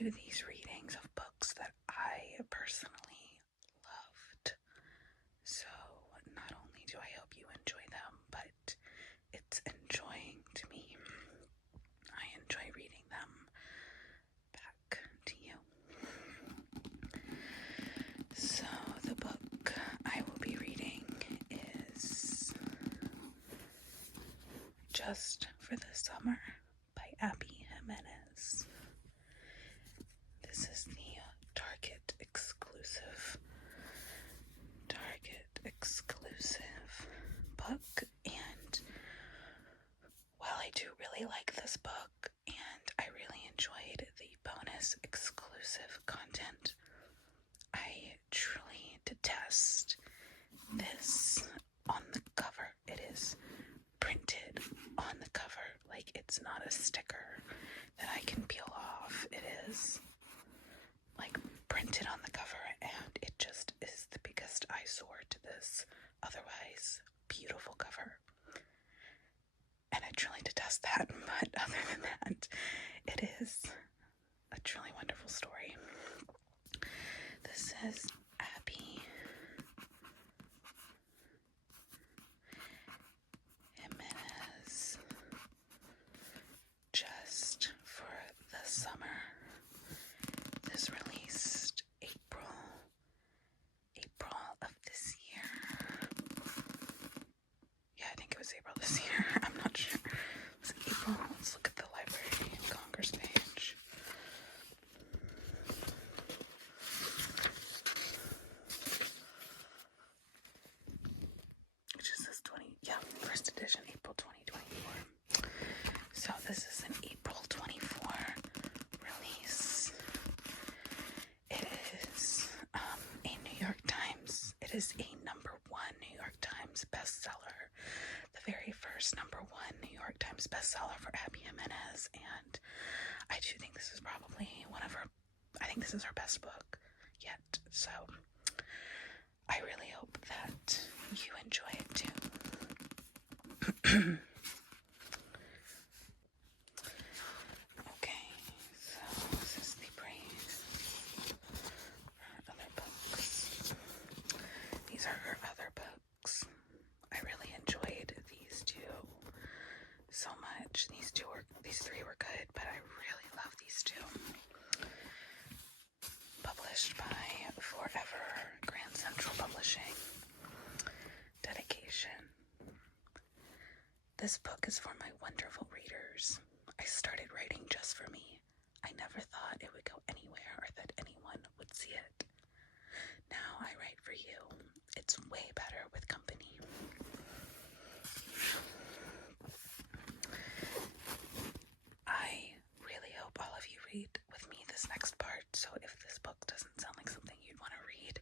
do these readings of books that I personally loved. So not only do I hope you enjoy them, but it's enjoying to me. I enjoy reading them back to you. So the book I will be reading is Just for the Summer by Abby Jimenez. This is the Target exclusive book, and while I do really like this book and I really enjoyed the bonus exclusive content, I truly detest this on the cover. It is printed on the cover, like it's not a sticker that I can peel off. It is like printed on the cover, and it just is the biggest eyesore to this otherwise beautiful cover. And I truly detest that, but other than that, it is a truly wonderful story. This is Abby Jimenez, Just for the Summer. This released April of this year. Yeah, I think it was April this year. I'm not sure. Was it April? Let's look at the Library of Congress page. It just says first edition, April 2024. So this is an April 24 release. It is a New York Times. It is a number 1 New York Times bestseller. The very first number 1 New York Times bestseller for Abby Jimenez, and I do think this is probably I think this is her best book yet. So I really hope that you enjoy it too. Okay, so this is the praise for her other books. These are her other books. I really enjoyed these two so much. These 3 were good, but I really love these 2. Published by Forever Grand Central Publishing. Dedication. This book is for my wonderful readers. I started writing just for me. I never thought it would go anywhere or that anyone would see it. Now I write for you. It's way better with company. I really hope all of you read with me this next part, so if this book doesn't sound like something you'd want to read,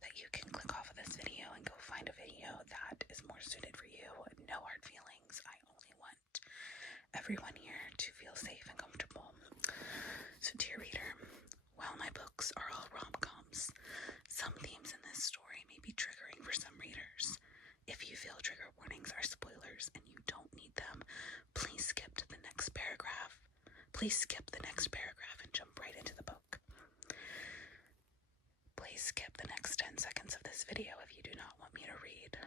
that you can click off of this video and go find a video that is more suited for you. No hard feelings. I only want everyone here to feel safe and comfortable. So dear reader, while my books are all rom-coms, some themes in this story may be triggering for some readers. If you feel trigger warnings are spoilers and you don't need them, please skip to the next paragraph. Please skip the next paragraph and jump right into the book. Please skip the next 10 seconds of this video if you do not want me to read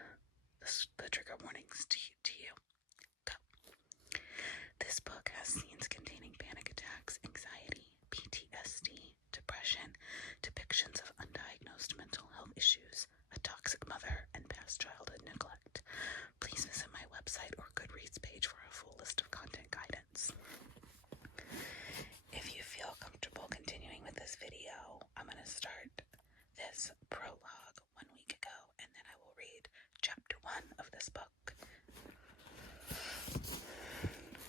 the trigger warnings to you. Go. This book has scenes containing panic attacks, anxiety, PTSD, depression, depictions of undiagnosed mental health issues, a toxic mother, and past childhood neglect. Please visit my website or Goodreads page for a full list of content guidance. If you feel comfortable continuing with this video, I'm going to start this prologue 1 week ago, and then I will read chapter 1 of this book.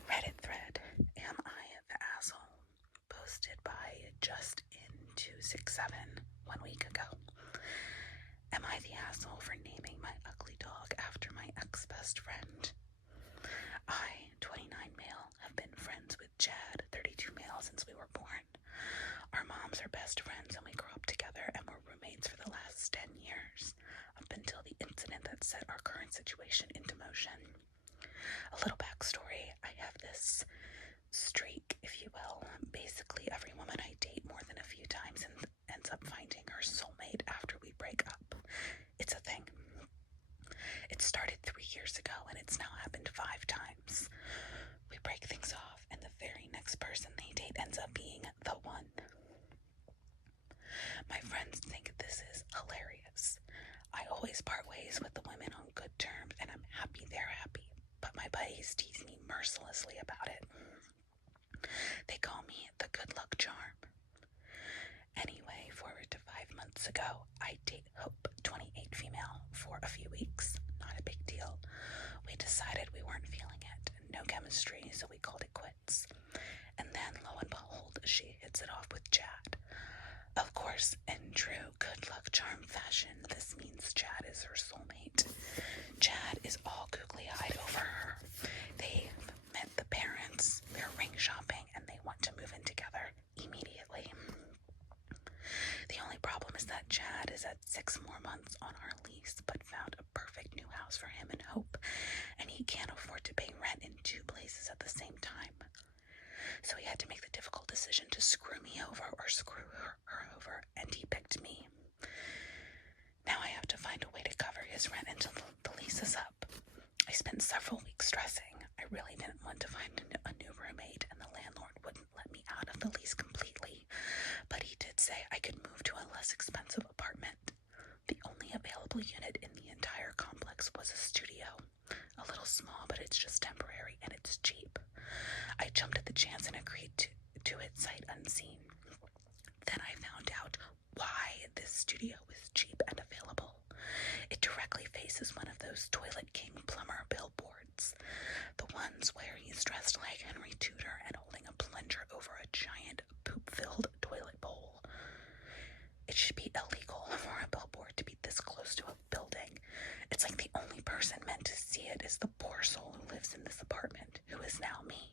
Reddit thread, Am I the Asshole? Posted by Justin267 1 week ago. Am I the asshole for naming my ugly dog after my ex-best friend? I, 29 male, have been friends with Chad, 32 male, since we were born. Our moms are best friends and we grew up together and were roommates for the last 10 years, up until the incident that set our current situation into motion. A little backstory, I have this streak, if you will. Basically, every woman I date quickly about it. They call me the good luck charm. Anyway, forward to 5 months ago, I date Hope, 28 female, for a few weeks. Not a big deal. We decided we weren't feeling it. No chemistry, so we called it quits. And then, lo and behold, she hits it off with Chad. Of course, in true good luck charm fashion, this means Chad is her soulmate. Chad is all googly-eyed over her. They've met the parents, they're ring shopping, and they want to move in together immediately. The only problem is that Chad is at 6 more months on our lease, but found a perfect new house for him and Hope, and he can't afford to pay rent in 2 places at the same time. So he had to make the difficult decision to screw me over or screw her over, and he picked me. Now I have to find a way to cover his rent until the lease is up. I spent several weeks stressing. I really didn't want to find a new roommate, and the landlord wouldn't let me out of the lease completely, but he did say I could move to a less expensive apartment. The only available unit in the entire complex was a studio. A little small, but it's just temporary, and it's cheap. I jumped at the chance and agreed to it sight unseen. Then I found out why this studio is cheap and available. It directly faces one of those Toilet King plumber billboards. The ones where he's dressed like Henry Tudor and holding a plunger over a giant poop-filled toilet bowl. It should be illegal for a billboard to be this close to a building. It's like the only person meant to see it is the poor soul who lives in this apartment, who is now me.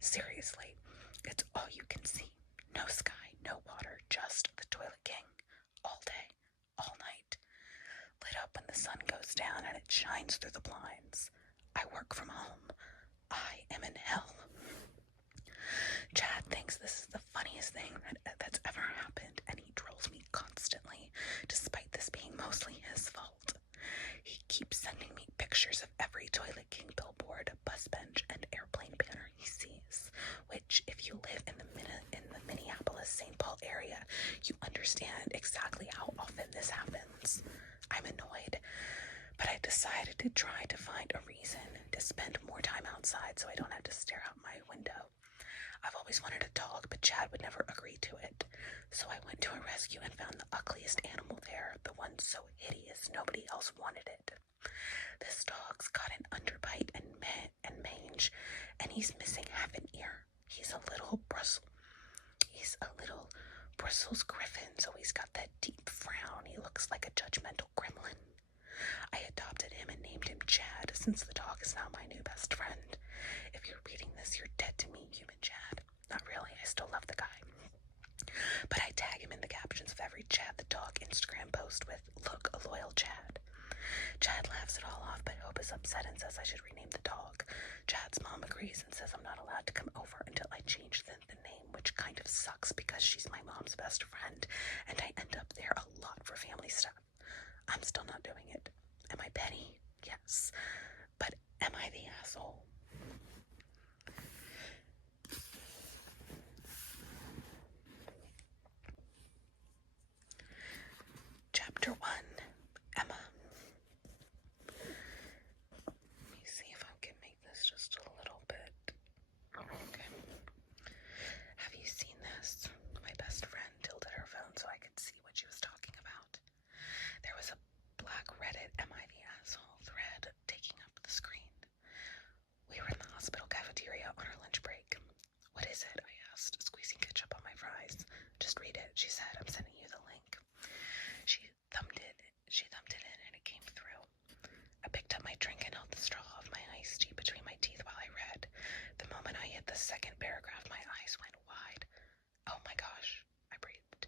Seriously, it's all you can see. No sky, no water, just the Toilet King. All day, all night. Lit up when the sun goes down and it shines through the blinds. I work from home. I am in hell. Chad thinks this is the funniest thing that's ever happened, and he trolls me constantly, despite this being mostly his fault. He keeps sending me pictures of every Toilet King billboard, bus bench, and airplane banner he sees, which, if you live in the Minneapolis-St. Paul area, you understand exactly how often this happens. I'm annoyed, but I decided to try to find a reason to spend more time outside so I don't have to stare out my window. I've always wanted a dog, but Chad would never agree to it. So I went to a rescue and found the ugliest animal there, the one so hideous nobody else wanted it. This dog's got an underbite and mange, and he's missing half an ear. He's a little Brussels Griffin, so he's got that deep frown. He looks like a judgmental gremlin. I adopted him and named him Chad, since the dog is now my new best friend. If you're reading this, you're dead to me, human Chad. Not really, I still love the guy. But I tag him in the captions of every Chad the Dog Instagram post with, "Look, a loyal Chad." Chad laughs it all off, but Hope is upset and says I should rename the dog. Chad's mom agrees and says I'm not allowed to come over until I change the name, which kind of sucks because she's my mom's best friend, and I end up there a lot for family stuff. I'm still not doing it. Am I petty? Yes. But am I the asshole? Chapter 1. Emma. Let me see if I can make this just a little bit. Okay. Have you seen this? My best friend tilted her phone so I could see what she was talking about. There was a black Reddit "Am I the asshole?" thread taking up the screen. We were in the hospital cafeteria on our lunch break. "What is it?" I asked, squeezing ketchup on my fries. "Just read it," she said. "I'm sending you the link." She thumbed it in and it came through. I picked up my drink and held the straw of my iced tea between my teeth while I read. The moment I hit the second paragraph, my eyes went wide. "Oh my gosh," I breathed.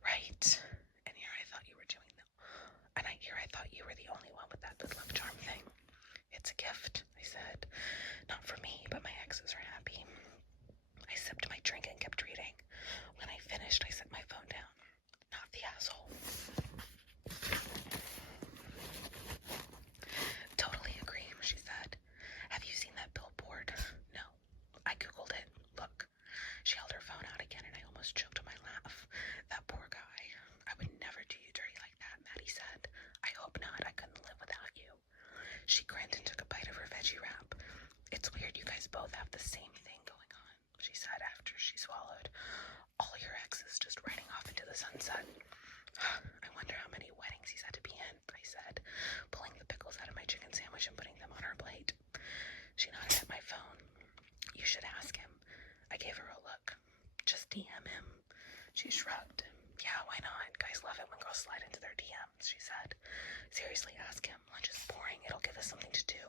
"Right. And here I thought you were the only one with that good luck charm thing." "It's a gift," I said. "Not for me, but my exes are happy." I sipped my drink and kept reading. When I finished, I set my phone down. Not the asshole. "Totally agree," she said. "Have you seen that billboard?" "No." I googled it. "Look." She held her phone out again and I almost choked on my laugh. "That poor guy. I would never do you dirty like that," Maddie said. "I hope not. I couldn't live without you." She grinned and took a bite of her veggie wrap. "It's weird you guys She shrugged. Yeah, why not? Guys love it when girls slide into their DMs, she said. Seriously, ask him. Lunch is boring. It'll give us something to do.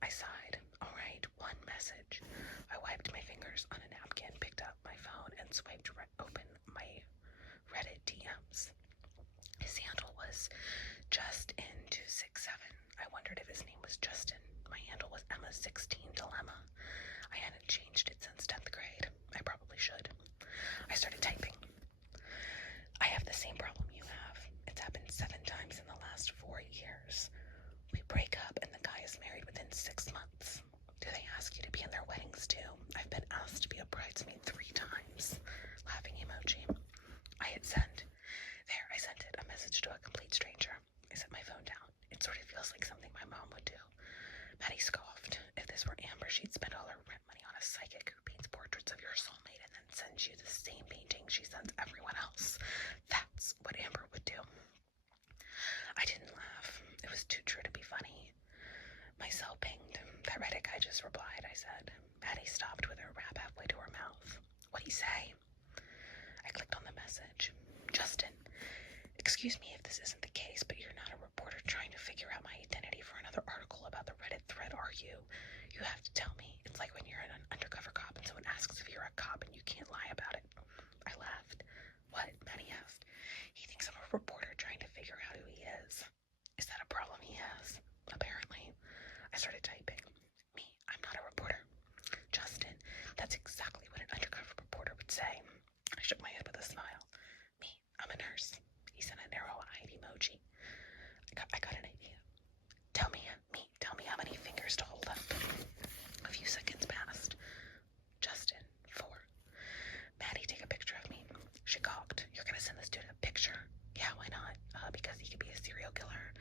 I sighed. All right, one message. I wiped my fingers on a napkin, picked up my phone, and swiped open my Reddit DMs. His handle was Justin267. I wondered if his name was Justin. My handle was Emma16 Dilemma. I hadn't changed it since 10th grade. I probably should. I started typing. I have the same problem you have. It's happened 7 times in the last 4 years. We break up and the guy is married within 6 months. Do they ask you to be in their weddings too? I've been asked to be a bridesmaid 3 times. Laughing emoji. I hit send. There, I sent it. A message to a complete stranger. I set my phone down. It sort of feels like something my mom would do. Maddie scoffed. If this were Amber, she'd spend all her rent money on a psychic who paints portraits of your soulmate and then sends you the same painting she sends everyone else. That's what Amber would do. I didn't laugh. It was too true to be funny. My cell pinged. That Reddit guy just replied, I said. Maddie stopped with her wrap halfway to her mouth. What'd he say? I clicked on the message. Justin, excuse me if this isn't the case, but you're not a reporter trying to figure out my identity for another article about the Reddit thread, are you? You have to tell me. It's like when you're an undercover cop and someone asks if you're a cop and you can't lie about it. I laughed. What? Maddie asked. He thinks I'm a reporter trying to figure out who he is. Is that a problem he has? Apparently. I started typing. Me, I'm not a reporter. Justin, that's exactly what an undercover reporter would say. I shook my head with a smile. Me, I'm a nurse. He sent a narrow-eyed emoji. I got an idea. Tell me how many fingers to hold up. A few seconds passed. Justin, 4. Maddie, take a picture of me. She gawked. You're gonna send this dude a picture? Yeah, why not? Because he could be a serial killer.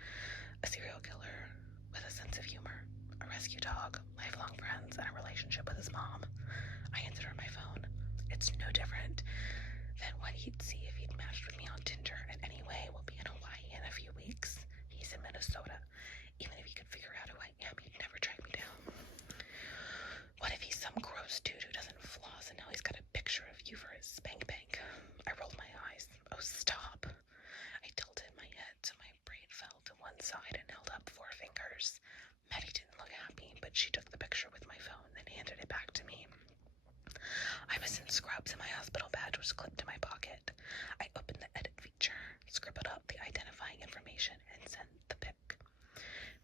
A serial killer with a sense of humor, a rescue dog, lifelong friends, and a relationship with his mom. I handed her my phone. It's no different than what he'd see if he'd matched with me on Tinder, and anyway, we'll be in Hawaii in a few weeks. He's in Minnesota. Even if he could figure out who I am, he'd never track me down. What if he's some gross dude who doesn't floss and now he's got a picture of you for his spank bank? I rolled my eyes. Oh, stop. I tilted my head so my brain fell to one side and held up 4 fingers. Maddie didn't look happy, but she took the picture with my phone and handed it back to me. I was in scrubs and my hospital badge was clipped to my pocket. I opened the edit feature, scribbled up the identifying information, and sent the pic.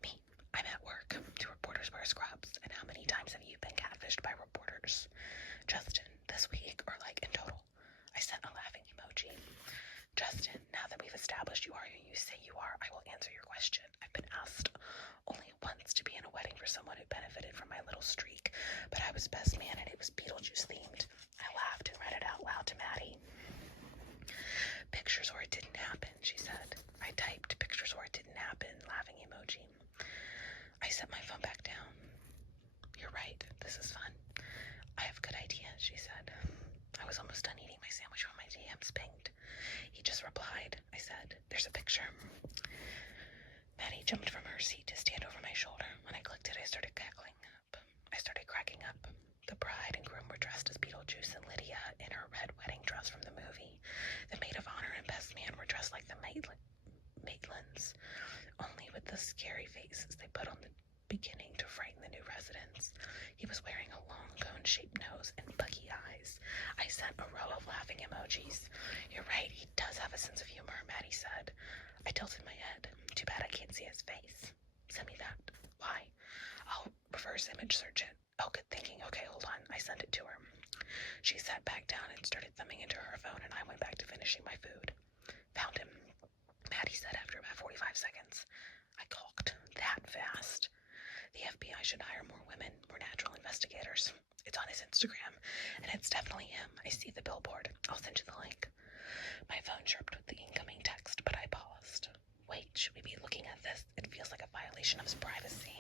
Me, I'm at work. Do reporters wear scrubs? And how many times have you been catfished by reporters? Justin, this week or like in total? I sent a laughing emoji. Justin, now that we've established you are who you say you are, I will answer your question. I've been asked only once to be in a wedding for someone who benefited from my little streak, but I was best man and it was Beetlejuice themed. I laughed and read it out loud to Maddie. Pictures or it didn't happen, she said. I typed pictures or it didn't happen, laughing emoji. I set my phone back down. You're right, this is fun. I have good ideas, she said. I was almost done eating my sandwich when my DMs pinged. He just replied. I said, there's a picture. Maddie jumped from her seat to stand over my shoulder. When I clicked it, I started cackling up. I started cracking up. The bride and groom were dressed as Beetlejuice and Lydia in her red wedding dress from the movie. The maid of honor and best man were dressed like the Maitlands, only with the scary faces they put on the beginning to frighten the new residents. He was wearing a long cone-shaped nose and buggy eyes. I sent a row of laughing emojis. You're right, he does have a sense of humor, Maddie said. I tilted my head. Too bad I can't see his face. Send me that. Why? I'll reverse image search it. Oh, good thinking. Okay, hold on. I sent it to her. She sat back down and started thumbing into her phone, and I went back to finishing my food. Found him, Maddie said after about 45 seconds. I gawked. That fast. The FBI should hire more women, more natural investigators. It's on his Instagram, and it's definitely him. I see the billboard. I'll send you the link. My phone chirped with the incoming text, but I paused. Wait, should we be looking at this? It feels like a violation of his privacy.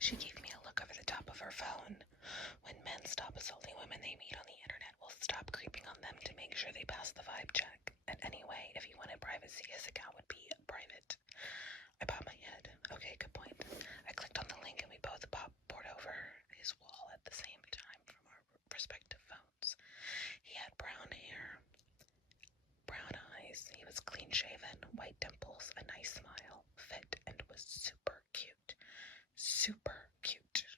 She gave me a look over the top of her phone. When men stop assaulting women they meet on the internet, we'll stop creeping on them to make sure they pass the vibe check. And anyway, if he wanted privacy, his account would be private. I popped my head. Okay, good point. I clicked on the link and we both pored over his wall at the same time from our respective super cute.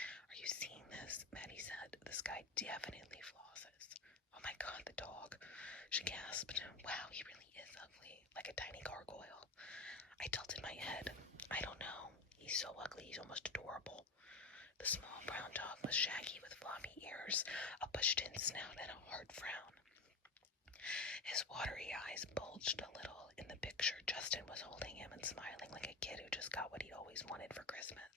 Are you seeing this? Maddie said. This guy definitely flosses. Oh my god, the dog. She gasped. Wow, he really is ugly, like a tiny gargoyle. I tilted my head. I don't know. He's so ugly, he's almost adorable. The small brown dog was shaggy with floppy ears, a pushed-in snout, and a hard frown. His watery eyes bulged a little. In the picture, Justin was holding him and smiling like a kid who just got what he always wanted for Christmas.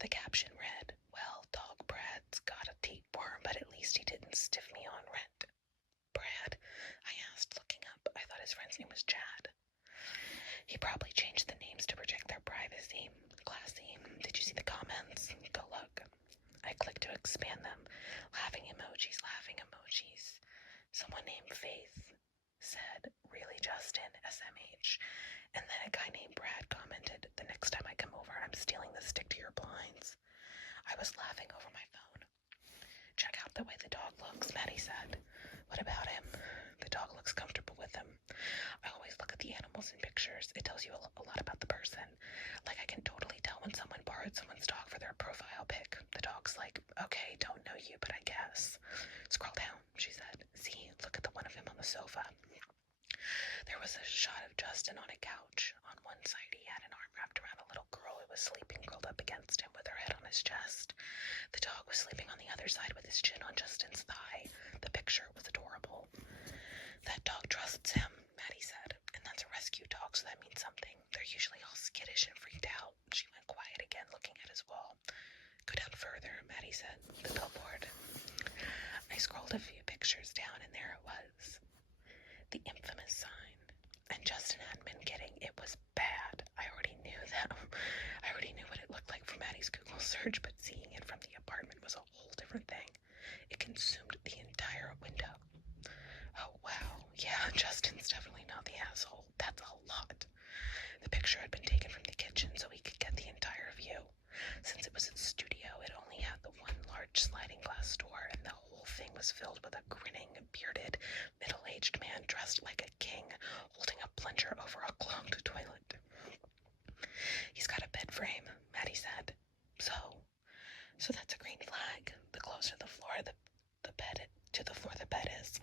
The caption read, well, dog Brad's got a tapeworm, but at least he didn't stiff me on rent. Brad? I asked, looking up. I thought his friend's name was Chad. He probably changed the names to protect their privacy. Classy. Did you see the comments? Go look. I clicked to expand them. Laughing emojis, laughing emojis. Someone named Faith said, really, Justin, SMH. And then a guy named Brad commented, the next time I come over, I'm stealing the stick to your blinds. I was laughing over my phone. Check out the way the dog looks, Maddie said. What about him? The dog looks comfortable with him. I always look at the animals in pictures. It tells you a lot about the person. Like, I can totally tell when someone borrowed someone's dog for their profile pic. The dog's like, okay, don't know you, but I guess. Scroll down, she said. See, look at the one of him on the sofa. There was a shot of Justin on a couch. On one side, he had an arm wrapped around a little girl who was sleeping curled up against him with her head on his chest. The dog was sleeping on the other side with his chin on Justin's thigh. The picture was adorable. That dog trusts him, Maddie said, and that's a rescue dog, so that means something. They're usually all skittish and freaked out. She went quiet again, looking at his wall. Go down further, Maddie said. The billboard. I scrolled a few pictures down, and there it was. The infamous sign. And Justin hadn't been kidding. It was bad. I already knew them. I already knew what it looked like from Maddie's Google search, but seeing it from the apartment was a whole different thing. It consumed the entire window. Oh, wow. Yeah, Justin's definitely not the asshole. That's a lot. The picture had been taken from the kitchen so he could get the entire view. Since it was a studio, it only had the one large sliding glass door, and the whole thing was filled with a grinning, bearded, middle-aged man dressed like a king, holding a plunger over a clogged toilet. He's got a bed frame, Maddie said. So that's a green flag. The closer the floor the bed to the floor the bed is,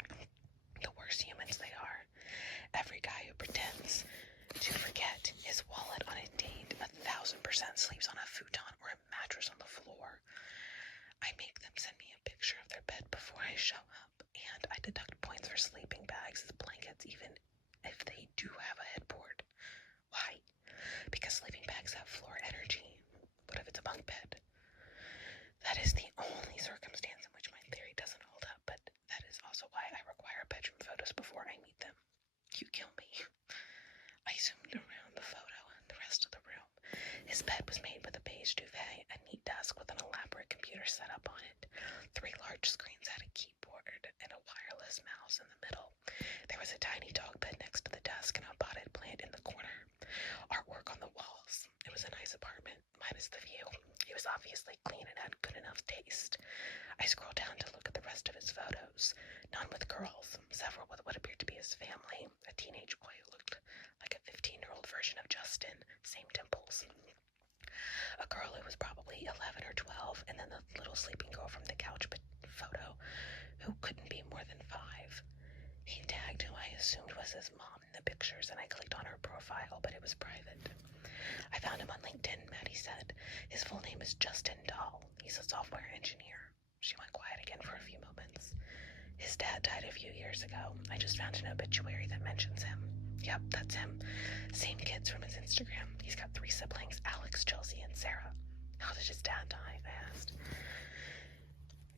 the worse humans they are. Every guy who pretends to forget his wallet on a date 1,000% sleeps on a futon or a mattress on the floor. I make them send me a picture of their bed before I show up, and I deduct points for sleeping bags as blankets even if they do have a headboard. Why? Because sleeping bags have floor energy. What if it's a bunk bed? That is the only circumstance in which my theory doesn't hold up, but that is also why I require bedroom photos before I meet them. You kill me. I zoomed around the photo and the rest of the room. His bed was made with a beige duvet, a neat desk with an elaborate computer set up on it. 3 large screens had a keyboard and a wireless mouse in the middle. There was a tiny dog bed next to the desk and a potted plant in the corner. Artwork on the walls. It was a nice apartment, minus the view. He was obviously clean and had good enough taste. I scrolled down to look at the rest of his photos. None with girls, several with what appeared to be his family. A teenage boy who looked like a 15-year-old version of Justin, same dimples. A girl who was probably 11 or 12, and then the little sleeping girl from the couch photo who couldn't be more than 5. He tagged who I assumed was his mom in the pictures, and I clicked on her profile, but it was private. I found him on LinkedIn, Maddie said. His full name is Justin Dahl. He's a software engineer. She went quiet again for a few moments. His dad died a few years ago. I just found an obituary that mentions him. Yep, that's him. Same kids from his Instagram. He's got 3 siblings, Alex, Chelsea, and Sarah. How did his dad die? I asked.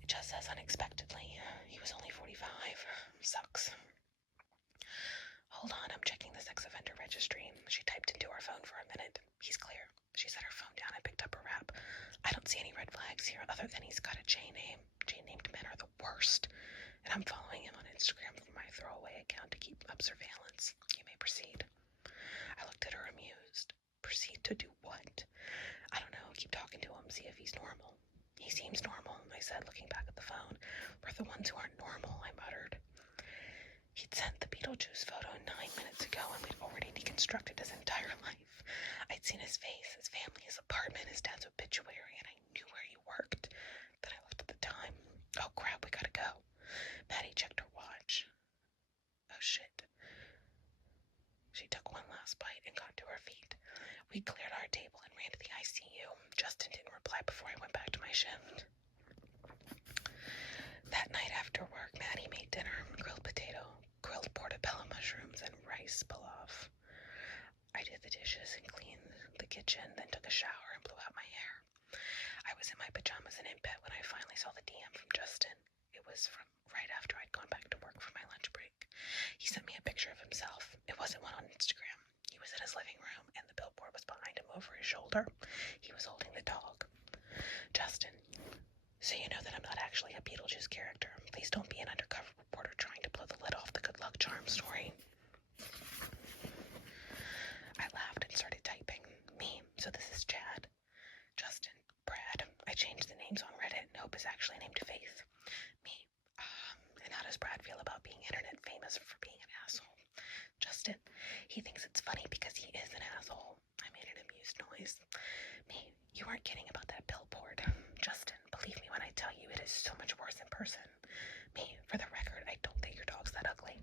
It just says unexpectedly. He was only 45. Sucks. Hold on, I'm checking the sex offender registry. She typed into her phone for a minute. He's clear. She set her phone down and picked up her wrap. I don't see any red flags here other than he's got a J name. J-named men are the worst. And I'm following him on Instagram from my throwaway account to keep up surveillance. You may proceed. I looked at her amused. Proceed to do what? I don't know. Keep talking to him. See if he's normal. He seems normal, I said, looking back at the phone. We're the ones who aren't normal, I muttered. He'd sent the Beetlejuice photo 9 minutes ago, and we'd already deconstructed his entire life. I'd seen his face, his family, his apartment, his dad's obituary, and I knew where he worked. Then I looked at the time. Oh crap, we gotta go. Maddie checked her watch. Oh shit. She took one last bite and got to her feet. We cleared our table and ran to the ICU. Justin didn't reply before I went back to my shift. That night after work, Maddie made dinner, grilled potato, grilled portobello mushrooms, and rice pilaf. I did the dishes and cleaned the kitchen, then took a shower and blew out my hair. I was in my pajamas and in bed when I finally saw the DM from Justin. It was from right after I'd gone back to work for my lunch break. He sent me a picture of himself. It wasn't one on Instagram. He was in his living room, and the billboard was behind him over his shoulder. He was holding the dog. Justin, so you know that I'm not actually a Beetlejuice character. Please don't be an undercover reporter trying to blow the lid off the good luck charm story. I laughed and started typing. Me, so this is Chad. Justin, Brad. I changed the names on Reddit, and Hope is actually named Faith. Me, and how does Brad feel about being internet famous for being an asshole? Justin, he thinks it's funny because he is an asshole. I made an amused noise. Me, you aren't kidding about that billboard. Justin, believe me when I tell you it is so much worse in person. Me, for the record, I don't think your dog's that ugly.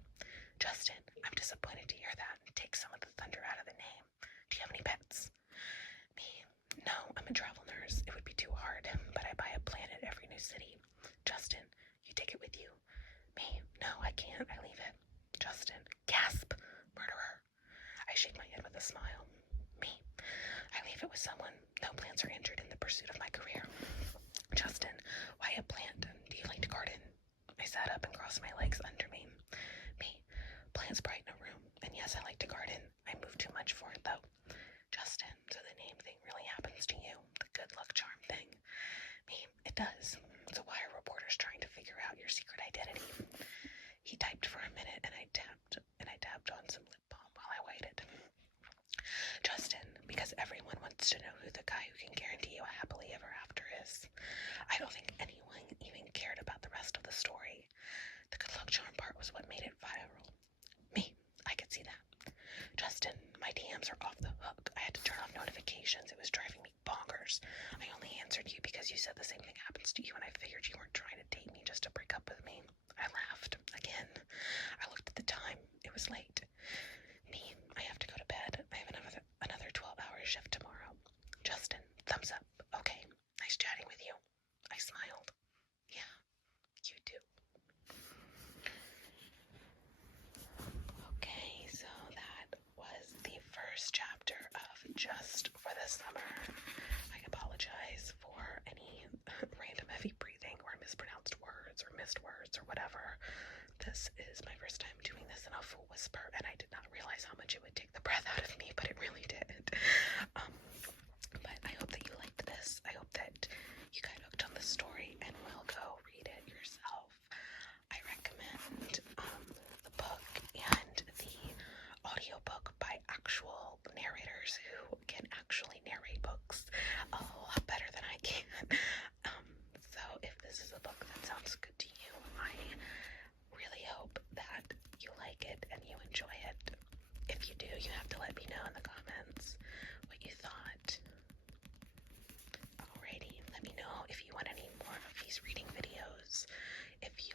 Justin, I'm disappointed to hear that. Take some of the thunder out of the name. Do you have any pets? Me, no, I'm a travel nurse. It would be too hard, but I buy a plan at every new city. Justin, you take it with you. Me, no, I can't. I leave it. Justin, gasp, murderer. I shake my head with a smile. Me, I leave it with someone. No plants are injured in the pursuit of my career. Justin, why a plant? Do you like to garden? I sat up and crossed my legs under me. Me, plants brighten a room. And yes, I like to garden. I move too much for it, though. Justin, so the name thing really happens to you? The good luck charm thing? Me, it does. So why are reporters trying to figure out your secret identity? He typed for a minute, and I tapped on some lip balm while I waited. Justin, because everyone wants to know who the guy who can guarantee you a happily ever after is. I don't think anyone even cared about the rest of the story. The good luck charm part was what made it viral. Me, I could see that. Justin, my DMs are off the hook. I had to turn off notifications. It was driving me bonkers. I only answered you because you said the same thing happens to you, and I figured you weren't trying to date me just to break up with me. I laughed. Again. I looked at the time. It was late. Me, I have to go to bed. I have another 12-hour shift tomorrow. Justin, thumbs up. Okay, nice chatting with you. I smiled. Yeah, you too. Okay, so that was the first chapter of Just for the Summer. I apologize for any random heavy breathing or mispronounced words or missed words or whatever. This is my first time doing this in a full whisper, and I did not realize how much it would take the breath out of me, but it really did. But I hope that you liked this. I hope that you got hooked on the story and will go read it yourself. I recommend the book and the audiobook by actual narrators who can actually narrate books a lot better than I can. So if this is a book that sounds good to you, I really hope that you like it and you enjoy it. If you do, you have to let me know in the comments what you thought. Alrighty, let me know if you want any more of these reading videos. If you